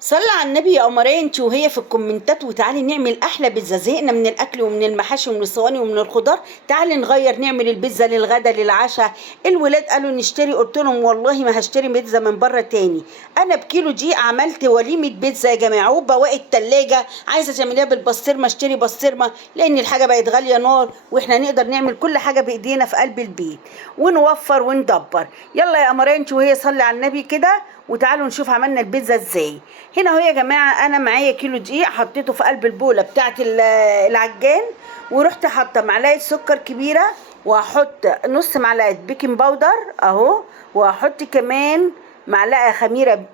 صلى على النبي يا قمرين انت وهي في الكومنتات، وتعالي نعمل احلى بيتزا. زهقنا من الاكل ومن المحاشي ومن الصواني ومن الخضار. تعالي نغير، نعمل البيتزا للغدا للعشاء. الولاد قالوا نشتري، قلت لهم والله ما هشتري بيتزا من بره تاني. انا بكيلو دي عملت وليمه بيتزا يا جماعه، وبواقي التلاجة. عايزه تعمليها بالبسطرمه اشتري بسطرمه، لان الحاجه بقت غاليه نار، واحنا نقدر نعمل كل حاجه بايدينا في قلب البيت ونوفر وندبر. يلا يا قمرين انت وهي صلي على النبي كده، وتعالوا نشوف عملنا البيتزا ازاي. هنا اهو يا جماعه، انا معايا كيلو دقيق حطيته في قلب البوله بتاعه العجان، ورحت حاطه معلقه سكر كبيره، وهحط نص معلقه بيكنج باودر اهو، وهحط كمان معلقه خميره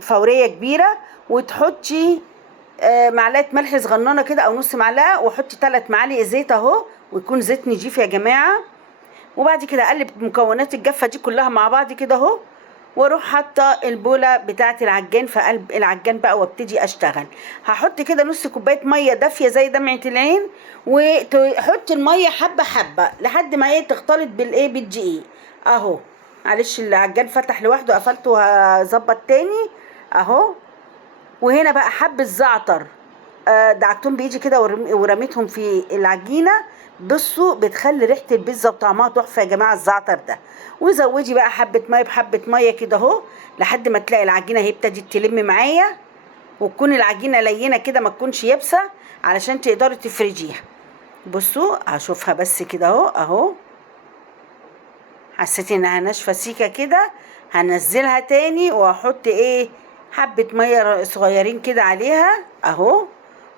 فوريه كبيره، وتحطي معلقه ملح صغننه كده او نص معلقه، وحطي 3 معالق زيت اهو، ويكون زيت نضيف يا جماعه. وبعد كده اقلب مكونات الجافه دي كلها مع بعض كده اهو، واروح حاطه البوله بتاعه العجان في قلب العجان بقى، وابتدي اشتغل. هحط كده نص كوبايه ميه دافيه زي دمعه العين، وتحط الميه حبه حبه لحد ما هي تختلط بالدقيق اهو. معلش العجان فتح لوحده، قفلته وهظبط تاني اهو. وهنا بقى حبة زعتر دعكتهم بايدي كده ورميتهم في العجينة. بصوا بتخلي ريحة البيتزا وطعمها تحفة يا جماعة الزعتر ده. وزودي بقى حبة مية بحبة مية كده اهو، لحد ما تلاقي العجينة هي ابتدت تلم معايا، وتكون العجينة لينة كده ما تكونش يابسة، علشان تقدري تفرجيها. بصوا هشوفها بس كده اهو. حسيت انها ناشفة سيكة كده، هنزلها تاني واحط حبة مية صغيرين كده عليها اهو،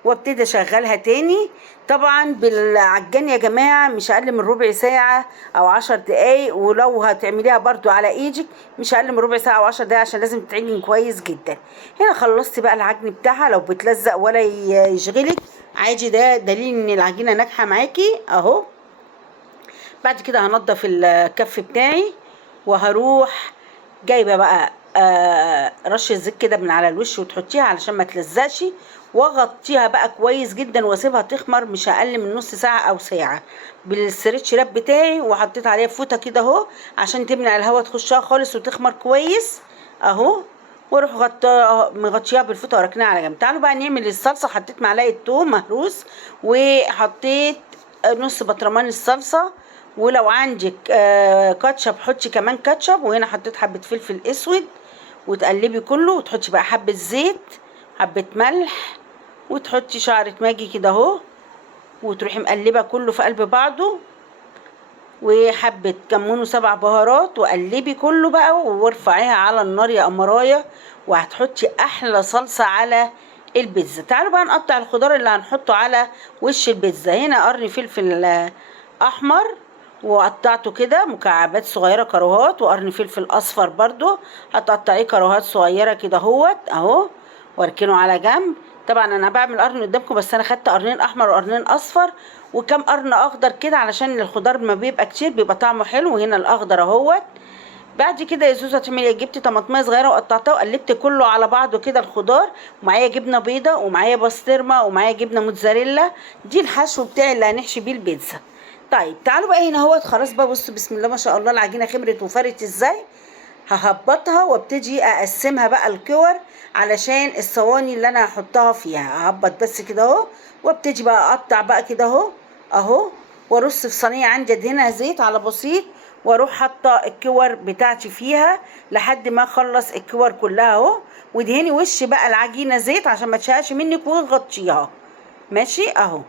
وابتدي اشغلها تاني. طبعا بالعجان يا جماعة مش اقل من ربع ساعة او 10 دقايق، ولو هتعمليها برضو على ايدك مش اقل من ربع ساعة او 10 دقايق، عشان لازم تتعجن كويس جدا. هنا خلصت بقى العجن بتاعها، لو بتلزق ولا يشغلك عادي، ده دليل ان العجينة ناجحة معاكي اهو. بعد كده هنضف الكف بتاعي، وهروح جايبه بقى رشه زيت كده من على الوش وتحطيها علشان ما تلزقش، واغطيها بقى كويس جدا، واسيبها تخمر مش اقل من نص ساعه او ساعه بالستريتش راب بتاعي. وحطيت عليها فوطه كده اهو عشان تمنع الهواء تخشها خالص وتخمر كويس اهو. واروح مغطياها بالفوطه وراكناها على جنب. تعالوا بقى نعمل الصلصه. حطيت معلقه توم مهروس، وحطيت نص برطمان الصلصه، ولو عندك كاتشب حطي كمان كاتشب. وهنا حطيت حبه فلفل اسود، وتقلبي كله، وتحطي بقى حبه زيت، حبه ملح، وتحطي شعره ماجي كده اهو، وتروحي مقلبه كله في قلب بعضه، وحبه كمون و7 بهارات، وقلبي كله بقى وارفعيها على النار يا قمرايه، وهتحطي احلى صلصه على البيتزا. تعالوا بقى نقطع الخضار اللي هنحطه على وش البيتزا. هنا قرن فلفل احمر وقطعته كده مكعبات صغيره كروهات، وقرن فلفل اصفر برضو هتقطعيه كروهات صغيره كده اهو، واركنه على جنب. طبعا انا بعمل قرن قدامكم، بس انا خدت قرنين احمر وقرنين اصفر وكم قرن اخضر كده، علشان الخضار ما بيبقى كتير بيبقى طعمه حلو. وهنا الاخضر اهوت. بعد كده يا زوزة هتعملي ايه؟ جبت طماطميه صغيره وقطعتها وقلبت كله على بعضه كده الخضار، ومعايا جبنه بيضه ومعايا بسطرمه ومعايا جبنه موتزاريلا. دي الحشو بتاعي اللي هنحشي بيه البيتزا. طيب تعالوا بقى هنا اهوت. خلاص بقى بصوا بسم الله ما شاء الله العجينه خمرت وفرت ازاي. ههبطها وابتدي اقسمها بقى الكور علشان الصواني اللي انا هحطها فيها. ههبط بس كده اهو، وابتدي بقى اقطع بقى كده اهو، وارص في صينيه عندي ادهنها زيت على بسيط، واروح حاطه الكور بتاعتي فيها لحد ما اخلص الكور كلها اهو. ودهني وش بقى العجينه زيت عشان ما تشققش منك، وغطيها ماشي اهو،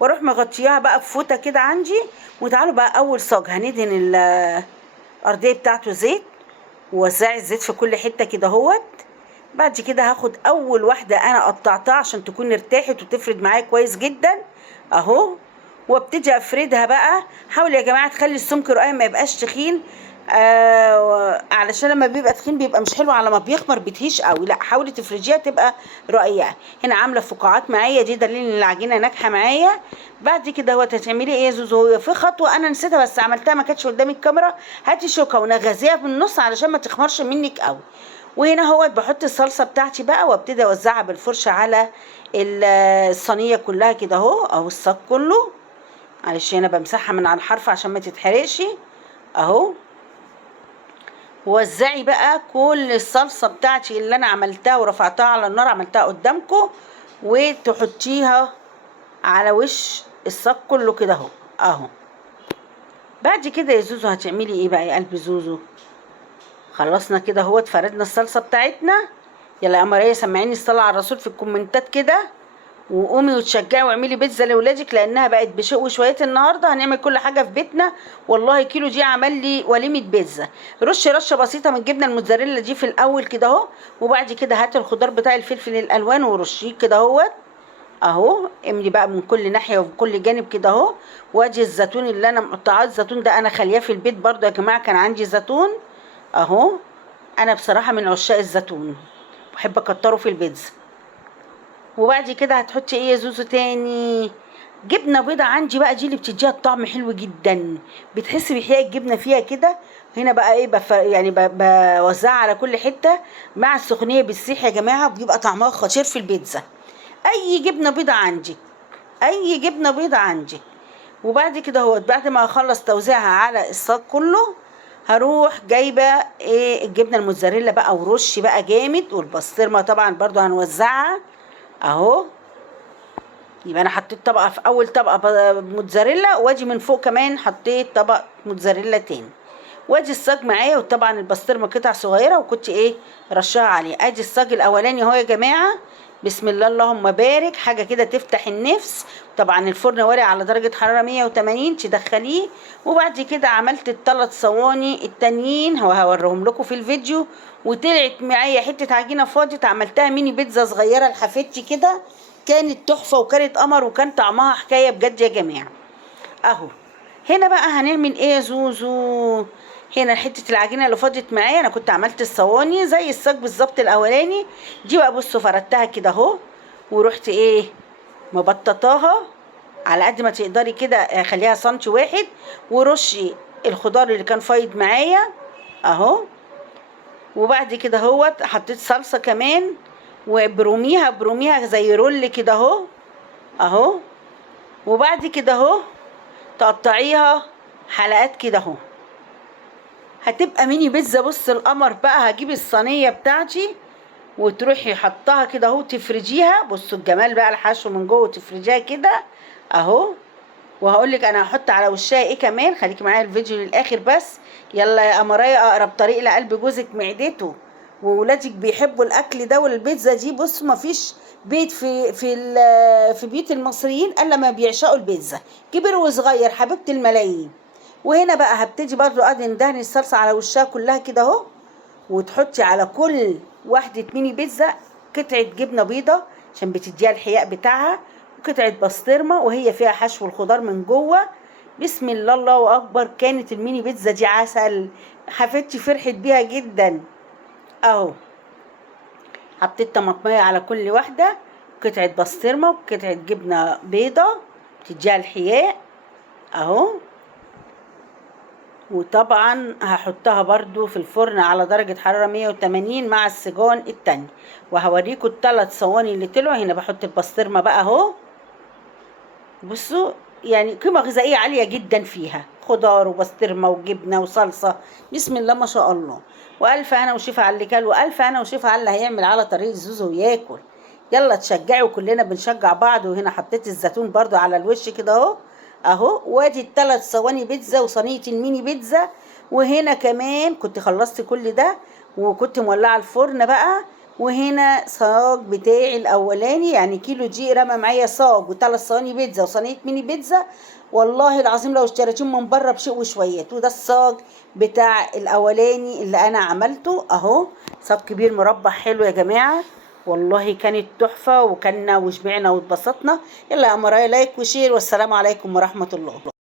واروح مغطياها بقى بفوطه كده عندي. وتعالوا بقى اول صاج هندهن الارضيه بتاعته زيت، ووزعي الزيت في كل حته كده اهوت. بعد كده هاخد اول واحده انا قطعتها عشان تكون ارتاحت وتفرد معايا كويس جدا اهو، وابتدي افردها بقى. حاولي يا جماعه تخلي السمك رقيق ما يبقاش تخين، علشان لما بيبقى تخين بيبقى مش حلو، على ما بيخمر بتهيش قوي. لا حاولي تفرجيها تبقى رقيقه. هنا عامله فقاعات معايا، دي دليل ان العجينه ناجحه معايا. بعد كده هو هتعملي ايه يا زوزو؟ في خطوه انا نسيتها بس عملتها ما كانتش قدامي الكاميرا. هاتي شوكه ونغزيها في النص علشان ما تخمرش منك قوي. وهنا هو بحط الصلصه بتاعتي بقى، وابتدي اوزعها بالفرشه على الصينيه كلها كده اهو الصاج كله. معلش هنا بمسحها من على الحرف عشان ما تتحرقش اهو. ووزعي بقى كل الصلصة بتاعتي اللي انا عملتها ورفعتها على النار، عملتها قدامكم، وتحطيها على وش الصاج كله كده اهو. اهو بعد كده يا زوزو هتعملي ايه بقى يا قلب زوزو؟ خلصنا كده اهو، اتفردنا الصلصة بتاعتنا. يلا يا قمرية سمعيني الصلاة على الرسول في الكومنتات كده، وقومي وتشجعي واعملي بيتزا لاولادك، لانها بقت بشق وشويه. النهارده هنعمل كل حاجه في بيتنا، والله كيلو دي عمل لي وليمه بيتزا. رشه بسيطه من الجبنه الموتزاريلا دي في الاول كده اهو، وبعد كده هاتي الخضار بتاع الفلفل الالوان ورشيه كده اهوت اهو. املي بقى من كل ناحيه وفي كل جانب كده اهو. وادي الزيتون اللي انا مقطعاه، الزيتون ده انا خليه في البيت برضو يا جماعه، كان عندي زيتون اهو. انا بصراحه من عشاق الزيتون، بحب اكتره في البيتزا. وبعد كده هتحطي ايه يا زوزو تاني؟ جبنه بيضه عندي بقى، دي اللي بتديها الطعم حلو جدا، بتحسي بحياء الجبنه فيها كده. هنا بقى ايه يعني بوزعها على كل حته مع السخونيه بالسيح يا جماعه، بيبقى طعمها خطير في البيتزا. اي جبنه بيضه عندك، اي جبنه بيضه عندك. وبعد كده هو بعد ما اخلص توزيعها على الصاج كله، هروح جايبه ايه الجبنه الموتزاريلا بقى، ورش بقى جامد، والبسطرمه طبعا برضو هنوزعها اهو. يبقى انا حطيت طبقه في اول طبقه موتزاريلا، واجي من فوق كمان حطيت طبق موتزاريلا تاني، وادي الصاج معايا. وطبعا البسطرمه قطع صغيره وكنت ايه رشاها عليه. ادي الصاج الاولاني اهو يا جماعه، بسم الله اللهم بارك، حاجه كده تفتح النفس. طبعا الفرن وارع على درجه حراره 180 تدخليه. وبعد كده عملت الثلاث صواني التانيين وهوريهم لكم في الفيديو. وطلعت معايا حته عجينه فاضت، عملتها ميني بيتزا صغيره لحفيدتي كده، كانت تحفه وكانت قمر وكان طعمها حكايه بجد يا جماعه اهو. هنا بقى هنعمل ايه يا زوزو؟ هنا حته العجينه اللي فاضت معايا، انا كنت عملت الصواني زي الصاج بالظبط الاولاني. دي بقى بصوا فردتها كده اهو، ورحت ايه مبططاها على قد ما تقدري كده، خليها سنتي واحد. ورشي الخضار اللي كان فايض معايا اهو. وبعد كده اهوت حطيت صلصه كمان، وبروميها زي رول كده اهو اهو. وبعد كده اهو تقطعيها حلقات كده اهو، هتبقى ميني بيتزا. بص القمر بقى، هجيب الصينيه بتاعتي وتروحي حطها كده اهو، تفرجيها. بصوا الجمال بقى، الحشو من جوه تفرجيها كده اهو. وهقول لك انا هحط على وشها ايه كمان، خليكي معايا الفيديو للاخر بس. يلا يا قمرايه، اقرب طريق لقلب جوزك معدته، وولادك بيحبوا الاكل ده والبيتزا دي. بص ما فيش بيت في بيوت المصريين الا ما بيعشقوا البيتزا، كبير وصغير، حبيبه الملايين. وهنا بقى هبتدي برضو ندهن الصلصه على وشها كلها كده اهو. وتحطي على كل واحده ميني بيتزا قطعه جبنه بيضه عشان بتديها الحياء بتاعها، وقطعه بسطرمه وهي فيها حشو الخضار من جوه. بسم الله الله اكبر، كانت الميني بيتزا دي عسل، حفيدتي فرحت بيها جدا اهو. حطيت طماطميه على كل واحده، قطعه بسطرمه وقطعه جبنه بيضه بتديها الحياء اهو. وطبعا هحطها برضو في الفرن على درجة حرارة 180 مع السجان التاني، وهوريكم الثلاث صواني اللي طلعوا. هنا بحط البسطرمة بقى اهو. بصوا يعني قيمة غذائية عالية جدا فيها، خضار وبسطرمة وجبنة وصلصة، بسم الله ما شاء الله. والف انا وشفا على اللي كل، والف انا وشفا على اللي هيعمل على طريق زوزو وياكل. يلا تشجعي وكلنا بنشجع بعض. وهنا حطيت الزيتون برضو على الوش كده اهو اهو. وادي الثلاث صواني بيتزا وصينيه الميني بيتزا. وهنا كمان كنت خلصت كل ده وكنت مولعه الفرن بقى. وهنا صاج بتاعي الاولاني، يعني كيلو دي رمى معايا صاج وثلاث صواني بيتزا وصينيه ميني بيتزا، والله العظيم لو اشتريتهم من بره بشيء وشويات. وده الصاج بتاع الاولاني اللي انا عملته اهو، صاج كبير مربع حلو يا جماعه، والله كانت تحفه، وكلنا وشبعنا واتبسطنا. يلا يا مرايا لايك وشير، والسلام عليكم ورحمه الله.